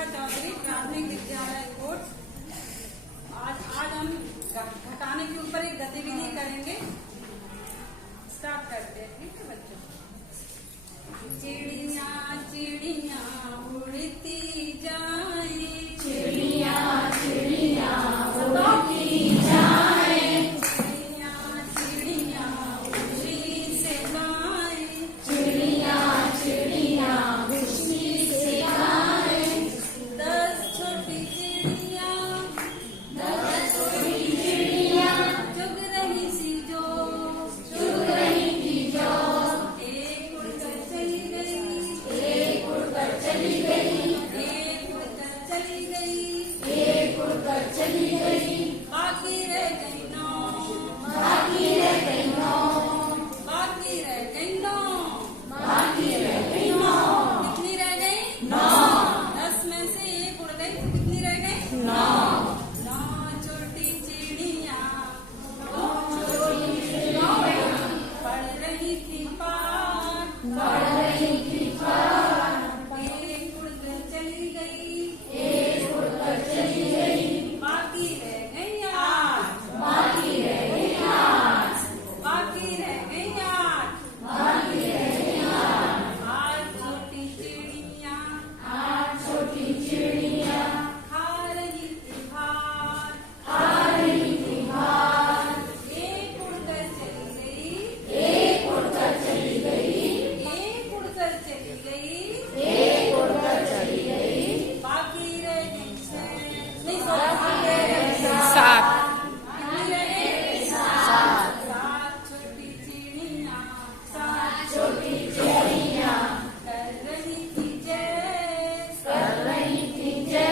रेखा चौधरी, प्राथमिक विद्यालय कोट। आज हम घटाने के ऊपर एक गतिविधि करेंगे। स्टार्ट करते हैं, ठीक है बच्चों। चिड़िया चिड़िया उड़ती जाए, चिड़िया चिड़िया उड़ती जाए, चिड़िया चिड़िया खुशी से गाए, चिड़िया चिड़िया खुशी से गाए। 10 छोटी चिड़िया, 10 छोटी चिड़िया चुग रही सी जो, चुग रही थी जो, एक उड़कर चली गई, एक उड़कर चली गई, एक उड़कर चली गई, एक उड़कर चली गई। बाकी रह गई 9, बाकी रह गई 9, बाकी रह गई 9, बाकी रह गई 9, कितनी रह गई? 9, 10 में से एक उड़ गई तो कितनी रह गई? 9। 9 छोटी चिड़िया पढ़ रही थी पाठ, पढ़ रही थी पाठ, एक उड़कर चली गई, एक उड़कर चली गई, बाकी रह गई 8, बाकी रह गई 8, बाकी रह गई 8, बाकी रह गई 8। 8 छोटी चिड़िया 8 छोटी चिड़िया खा रही थी भात, खा रही थी भात, एक उड़कर चली गई, एक उड़कर चली गई, एक उड़कर चली गई, एक उड़कर चली गई, बाकी रह गई 6, नहीं सॉरी 7, कितनी रह गई? 7 छोटी चिड़िया, 7 छोटी चिड़िया कर रही थी जय, कर रही थी जय,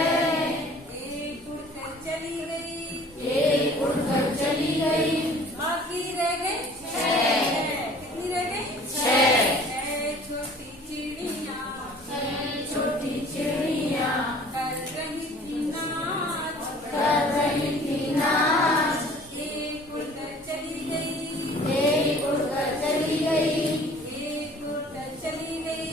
एक उड़कर चली गई, एक उड़कर चली गई, बाकी रह गई 6, कितनी रह गई? 6 छोटी चिड़िया छोटी चिड़िया कर रही थी नाच, कर रही थी नाच, एक उड़कर चली गई, एक उड़कर चली गई, एक उड़कर चली गई,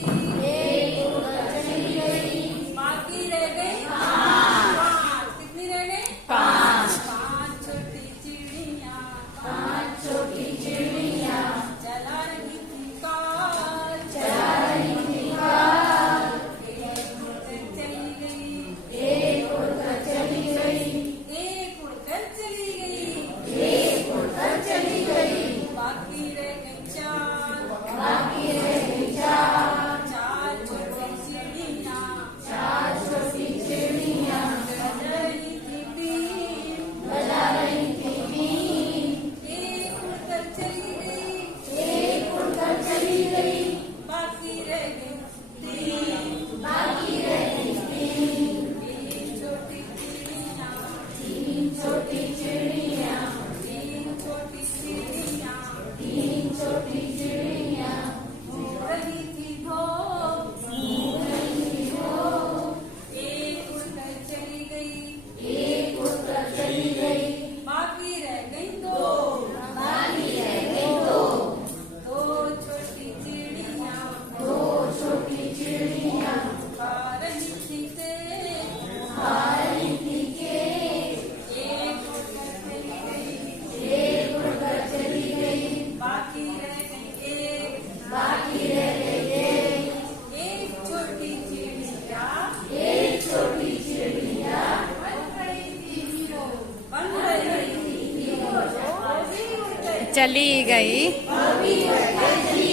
एक उड़कर चली गई, बाकी रह गई 5, कितनी रह गई? 5, 5 छोटी चिड़िया 5 छोटी चिड़िया चला रही थी कार, चला रही थी कार, एक उड़कर चली गई, एक उड़कर चली गई, एक उड़कर चली गई, एक उड़कर चली गई, बाकी रह गई 4, बाकी रह गई 4, 4 छोटी चिड़िया 4 छोटी चिड़िया बज रही थी बीन, बजा रही थी बीन, एक उड़कर चली गई, एक उड़कर चली गई, बाकी रह गई 3, बाकी रह गई 3, 3 छोटी चिड़िया 3 छोटी चिड़िया 3 छोटी चिड़िया 3 छोटी चिड़िया उड़ रही थी धो, उड़ रही थी वो, एक उड़कर चली गई, एक उड़कर चली गई, बाकी रह गई 2, बाकी रह गई 2, 2 छोटी चिड़िया 2 छोटी चिड़िया खा रही थी तेज, खा रही थी केक, एक उड़कर चली गई, एक उड़कर चली गई, बाकी रह गई 1, बाकी रह गई एक छोटी चिड़िया एक छोटी चिड़िया बन रही थी हीरो, बन रही थी हीरो, वो भी उड़ गई, चली गई, वो भी उड़ गई।